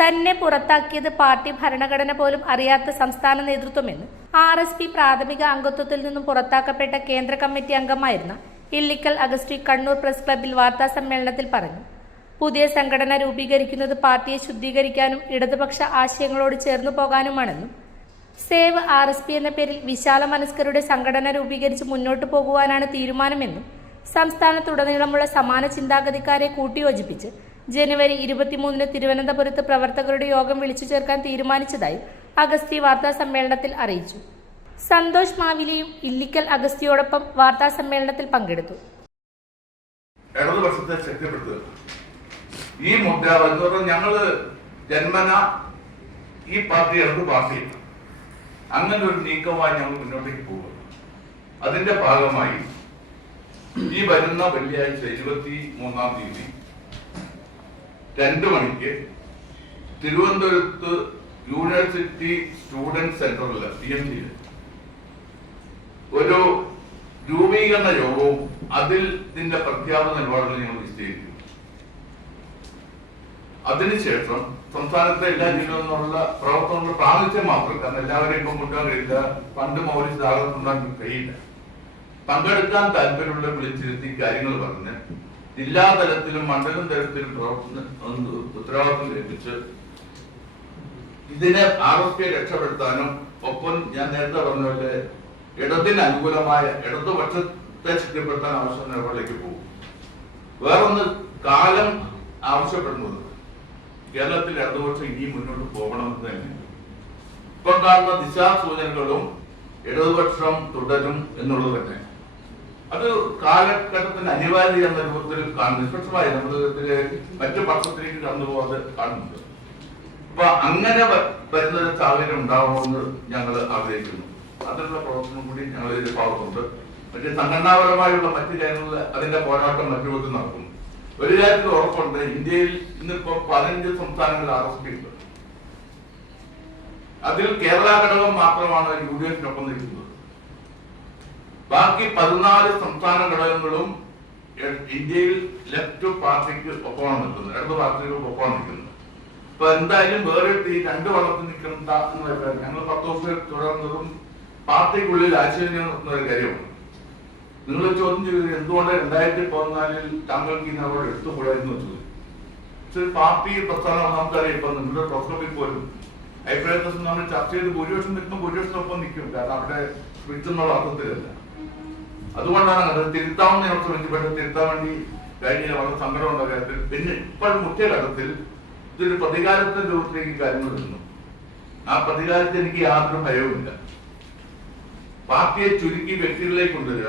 തന്നെ പുറത്താക്കിയത് പാർട്ടി ഭരണഘടന പോലും അറിയാത്ത സംസ്ഥാന നേതൃത്വമെന്ന് RSP പ്രാഥമിക അംഗത്വത്തിൽ നിന്നും പുറത്താക്കപ്പെട്ട കേന്ദ്ര കമ്മിറ്റി അംഗമായിരുന്ന ഇല്ലിക്കൽ അഗസ്റ്റി കണ്ണൂർ പ്രസ് ക്ലബ്ബിൽ വാർത്താ സമ്മേളനത്തിൽ പറഞ്ഞു. പുതിയ സംഘടന രൂപീകരിക്കുന്നത് പാർട്ടിയെ ശുദ്ധീകരിക്കാനും ഇടതുപക്ഷ ആശയങ്ങളോട് ചേർന്നു പോകാനുമാണെന്നും സേവ് RSP എന്ന പേരിൽ വിശാല മനസ്കരുടെ സംഘടന രൂപീകരിച്ച് മുന്നോട്ടു പോകുവാനാണ് തീരുമാനമെന്നും സംസ്ഥാനത്തുടനീളമുള്ള സമാന ചിന്താഗതിക്കാരെ കൂട്ടിയോജിപ്പിച്ച് ജനുവരി 23-ന് തിരുവനന്തപുരത്ത് പ്രവർത്തകരുടെ യോഗം വിളിച്ചു ചേർക്കാൻ തീരുമാനിച്ചതായി അഗസ്തി വാർത്താ സമ്മേളനത്തിൽ അറിയിച്ചു. സന്തോഷ് മാവിലിയും ഇല്ലിക്കൽ അഗസ്തിയോടൊപ്പം വാർത്താ സമ്മേളനത്തിൽ പങ്കെടുത്തു. ഇടതുപക്ഷത്തെ ശക്തിപ്പെടുത്തുക ഈ മുദ്രാവാക്യം ഞങ്ങള് ജന്മന ഈ പാർട്ടി ഇടതു പാർട്ടിയാണ്. അങ്ങനെ ഒരു നീക്കമായി ഞങ്ങൾ മുന്നോട്ടേക്ക് പോകുക. അതിന്റെ ഭാഗമായി ഈ വരുന്ന വെള്ളിയാഴ്ച 23-ാം തീയതി 2 മണിക്ക് തിരുവനന്തപുരത്ത് യൂണിവേഴ്സിറ്റി സ്റ്റുഡന്റ് സെന്ററിൽ TMC ഒരു രൂപീകരണ യോഗവും ഇതിന്റെ പ്രഖ്യാപന നിലപാടുകൾ ഞങ്ങൾ നിശ്ചയിച്ചു. അതിനുശേഷം സംസ്ഥാനത്തെ എല്ലാ ജില്ലകളിൽ നിന്നുള്ള പ്രവർത്തനങ്ങൾ പ്രാതിനിധ്യം മാത്രം, കാരണം എല്ലാവരെയും ഇപ്പം കൊണ്ടുപോകാൻ കഴിയില്ല, ഫണ്ട് മൗലിക ഉണ്ടാക്കാൻ കഴിയില്ല. പങ്കെടുക്കാൻ താല്പര്യമുള്ള വിളിച്ചിരുത്തി കാര്യങ്ങൾ പറഞ്ഞ് ജില്ലാ തലത്തിലും മണ്ഡലം തലത്തിലും ഉത്തരവാദിത്വം ലഭിച്ച് ഇതിനെ RSP രക്ഷപ്പെടുത്താനും ഒപ്പം ഞാൻ നേരത്തെ പറഞ്ഞ പോലെ ഇടതിന് അനുകൂലമായ ഇടതുപക്ഷത്തെ ശക്തിപ്പെടുത്താൻ ആവശ്യം നിലപാടിലേക്ക് പോകും. വേറൊന്ന് കാലം ആവശ്യപ്പെടുന്നത് കേരളത്തിൽ ഇടതുപക്ഷം ഇനിയും മുന്നോട്ട് പോകണമെന്ന് തന്നെ. ഇപ്പൊ കാണുന്ന ദിശാസൂചനകളും ഇടതുപക്ഷം തുടരും എന്നുള്ളത് തന്നെ അത് കാലഘട്ടത്തിന് അനിവാര്യ എന്ന രൂപത്തിൽ നിഷ്പക്ഷമായി നമ്മുടെ മറ്റു പക്ഷത്തിലേക്ക് കടന്നു പോകാതെ കാണുന്നുണ്ട്. അപ്പൊ അങ്ങനെ വരുന്നൊരു സാഹചര്യം ഉണ്ടാവുമെന്ന് ഞങ്ങൾ ആഗ്രഹിക്കുന്നു. അതിനുള്ള പ്രവർത്തനം കൂടി ഞങ്ങൾ ഇതിന്റെ ഭാഗത്തുണ്ട്. മറ്റേ സംഘടനാപരമായുള്ള മറ്റു കാര്യങ്ങളിൽ അതിന്റെ പോരാട്ടം മറ്റു വിധത്തിൽ നടക്കും. ഒരു കാര്യത്തിൽ ഉറപ്പുണ്ട്, ഇന്ത്യയിൽ ഇന്നിപ്പോ 15 സംസ്ഥാനങ്ങൾ RSP ഉണ്ട്. അതിൽ കേരള ഘടകം മാത്രമാണ് UDF-നൊപ്പം നിൽക്കുന്നത്. ബാക്കി 14 സംസ്ഥാന ഘടകങ്ങളും ഇന്ത്യയിൽ ലെഫ്റ്റ് പാർട്ടിക്ക് ഒപ്പമാണ് നിൽക്കുന്നത്, ഇടത് പാർട്ടികൾക്ക് ഒപ്പമാണ് നിൽക്കുന്നത്. അപ്പൊ എന്തായാലും വേറെ ഈ 2 വള്ളത്തിൽ നിൽക്കുന്ന ഞങ്ങൾ 10 ദിവസം തുടർന്നതും പാർട്ടിക്കുള്ളിൽ ആശയവിനിമയം നടത്തുന്ന ഒരു കാര്യമാണ്. നിങ്ങൾ ചോദ്യം ചെയ്തത് എന്തുകൊണ്ട് 2014 താങ്കൾക്ക് ഈ നടപടി എടുത്തുകൂടായിരുന്നു ചോദിച്ചു. പക്ഷെ പാർട്ടി പ്രസ്ഥാനം നമുക്കറിയാം. ഇപ്പൊ നിങ്ങളുടെ പ്രൊഫഷനിൽ പോലും അഭിപ്രായത്തെ നമ്മൾ ചർച്ച ചെയ്ത് ഭൂരിപക്ഷം നിൽക്കുമ്പോൾ ഭൂരിപക്ഷത്തിനൊപ്പം നിൽക്കും, കാരണം അവിടെ വിളിച്ചെന്നുള്ള അർത്ഥത്തിലല്ല. അതുകൊണ്ടാണ് അത് തിരുത്താവുന്ന ശ്രമിച്ചപ്പോൾ തിരുത്താൻ വേണ്ടി കഴിഞ്ഞ വളരെ സങ്കടമുള്ള കാര്യത്തിൽ പിന്നെ ഇപ്പോൾ മുഖ്യ ഘട്ടത്തിൽ ഇതൊരു പ്രതികാരത്തിന്റെ രൂപത്തിലേക്ക് കാര്യങ്ങൾ വരുന്നു. ആ പ്രതികാരത്തിൽ എനിക്ക് യാതൊരു ഭയവുമില്ല. പാർട്ടിയെ ചുരുക്കി വ്യക്തികളിലേക്ക് കൊണ്ടുവരിക,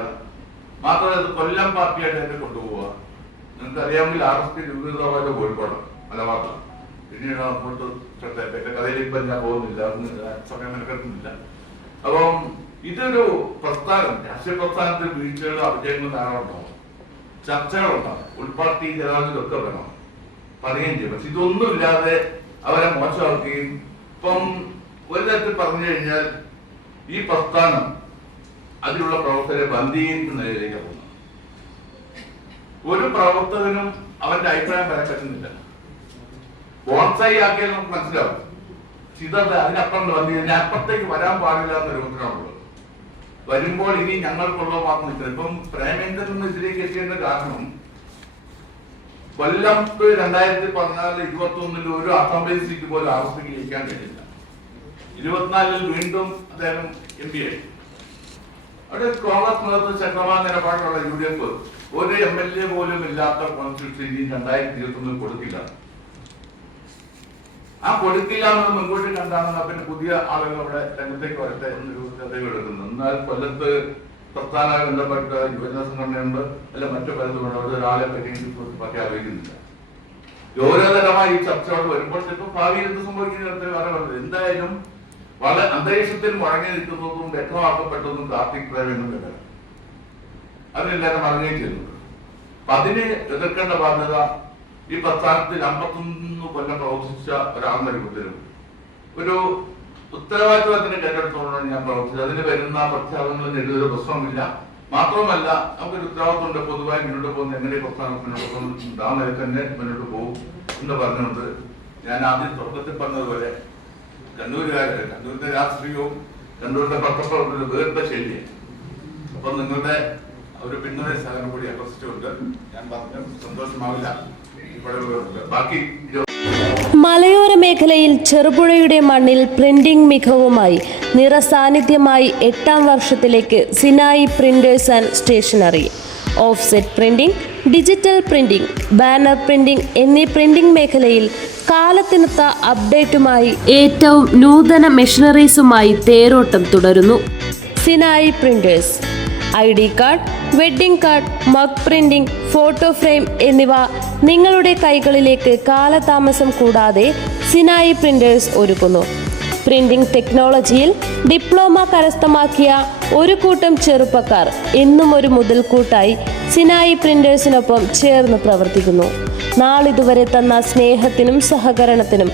മാത്രമല്ല അത് കൊല്ലം പാർട്ടിയായിട്ട് തന്നെ കൊണ്ടുപോവുക. നിങ്ങൾക്ക് അറിയാമെങ്കിൽ RSP രൂപീകൃതമായ കോഴിക്കോട് മലബാർ, പിന്നീട് അങ്ങോട്ട് എന്റെ കഥയിൽ ഇപ്പം ഞാൻ പോകുന്നില്ല, സമയം മെനക്കെടുക്കുന്നില്ല. അപ്പം ഇതൊരു പ്രസ്ഥാനം, രാഷ്ട്രീയ പ്രസ്ഥാനത്തിൽ വീഴ്ചകളും അഭിജയങ്ങളും ധാരാളമുണ്ടാവും, ചർച്ചകളുണ്ടാവും, ഉൾപാർട്ടി ജനാധിപത്യമൊക്കെ വേണം, പറയുകയും ചെയ്യും. പക്ഷെ ഇതൊന്നുമില്ലാതെ അവരെ മോശമാക്കുകയും ഇപ്പം ഒരു തരത്തിൽ പറഞ്ഞു കഴിഞ്ഞാൽ ഈ പ്രസ്ഥാനം അതിലുള്ള പ്രവർത്തകരെ ബന്ധീകരിക്കുന്ന നിലയിലേക്ക് പോകുന്നു. ഒരു പ്രവർത്തകനും അവന്റെ അഭിപ്രായം പറയാൻ പറ്റുന്നില്ല. ബോൺസായി ആക്കിയാൽ നമുക്ക് മനസ്സിലാവും. ചിതത് അതിനപ്പുറം ബന്ധീകരിച്ച് അപ്പുറത്തേക്ക് വരാൻ പാടില്ല എന്ന രൂപത്തിലാണുള്ളത്. വരുമ്പോൾ ഇനി ഞങ്ങൾക്കുള്ള മാത്രം നിൽക്കുന്നത്. ഇപ്പം പ്രേമേന്ദ്രൻ ഇതിലേക്ക് എത്തിയതിന്റെ കാരണം കൊല്ലത്ത് 2014-21 ഒരു അസംബ്ലി സീറ്റ് പോലും RSP ജയിക്കാൻ കഴിഞ്ഞില്ല. 24-ൽ വീണ്ടും അദ്ദേഹം MP ആയി. അവിടെ കോൺഗ്രസ് നേതൃത്വം ശക്തമായ നിലപാടുള്ള UDF ഒരു MLA പോലും ഇല്ലാത്ത കോൺസ്റ്റിറ്റ്യൂൻസി 2021 കൊടുക്കില്ല. ആ കൊടുക്കില്ല എന്നത് മുൻകൂട്ടി കണ്ടാണ് പിന്നെ പുതിയ ആളുകൾ അവിടെ രംഗത്തേക്ക് വരട്ടെ എന്ന രൂപത്തിൽ എടുക്കുന്നത്. എന്നാൽ കൊല്ലത്ത് പ്രസ്ഥാന ബന്ധപ്പെട്ട യുവജന സംഘടനയുണ്ട്, അല്ല മറ്റു പലതുകൊണ്ട് അവിടെ ഒരാളെ പ്രഖ്യാപിക്കുന്നില്ല. ഗൗരവതരമായി ഈ ചർച്ചകൾ വരുമ്പോൾ ചിലപ്പോൾ ഭാവിയിൽ എന്ത് സംഭവിക്കുന്ന പറയുന്നത് എന്തായാലും വളരെ അന്തരീക്ഷത്തിൽ മുഴങ്ങി നിൽക്കുന്നതും വ്യക്തമാക്കപ്പെട്ടതും കാർത്തിക് പ്രേമേന്ദ്രന്റെ പേരാണ്. അതിനെല്ലാവരും അറിയുകയും ചെയ്യുന്നത്. അപ്പൊ അതിനെ എതിർക്കേണ്ട ബാധ്യത ഈ പ്രസ്ഥാനത്തിൽ 51 കൊല്ലം പ്രവർത്തിച്ച ഒരാളുടെ രൂപത്തിലും ഒരു ഉത്തരവാദിത്വത്തിന് കേട്ടെടുത്തോണ്ടാണ് ഞാൻ പ്രവർത്തിച്ചത്. അതിന് വരുന്ന പ്രഖ്യാപനങ്ങളിൽ എഴുതൊരു പ്രശ്നമില്ല. മാത്രമല്ല നമുക്കൊരു ഉത്തരവാദിത്വമുണ്ട്, പൊതുവായി മുന്നോട്ട് പോകുന്ന എങ്ങനെ പ്രസ്ഥാനം മുന്നോട്ട് പോകുന്നുണ്ട് ആ നിലയിൽ തന്നെ മുന്നോട്ട് പോകും എന്ന് പറഞ്ഞുകൊണ്ട് ഞാൻ ആദ്യം തുടക്കത്തിൽ പറഞ്ഞതുപോലെ കണ്ണൂരിന്റെ രാഷ്ട്രീയവും കണ്ണൂരിന്റെ പത്രപ്രവർത്തനവും വേറിട്ട ശൈലിയാണ്. അപ്പൊ നിങ്ങളുടെ ഒരു പിന്തുണ സഹകരണം കൂടി ആകർഷിച്ചുകൊണ്ട് ഞാൻ പറഞ്ഞ സന്തോഷമാവില്ല. ബാക്കി മലയോര മേഖലയിൽ ചെറുപുഴയുടെ മണ്ണിൽ പ്രിന്റിംഗ് മികവുമായി നിറസാന്നിധ്യമായി 8ാം വർഷത്തിലേക്ക് Sinai printers and stationery. Offset printing, digital printing, banner printing എന്നീ പ്രിന്റിംഗ് മേഖലയിൽ കാലത്തിനൊത്ത അപ്ഡേറ്റുമായി ഏറ്റവും നൂതന മെഷീനറീസുമായി തേരോട്ടം തുടരുന്നു. Sinai printers ID card, wedding card, mug printing, photo frame എന്നിവ നിങ്ങളുടെ കൈകളിലേക്ക് കാലതാമസം കൂടാതെ സിനായി പ്രിന്റേഴ്സ് ഒരുക്കുന്നു. പ്രിന്റിംഗ് ടെക്നോളജിയിൽ ഡിപ്ലോമ കരസ്ഥമാക്കിയ ഒരു കൂട്ടം ചെറുപ്പക്കാർ എന്നും ഒരു മുതൽക്കൂട്ടായി സിനായി പ്രിന്റേഴ്സിനൊപ്പം ചേർന്ന് പ്രവർത്തിക്കുന്നു. നാളിതുവരെ തന്ന സ്നേഹത്തിനും സഹകരണത്തിനും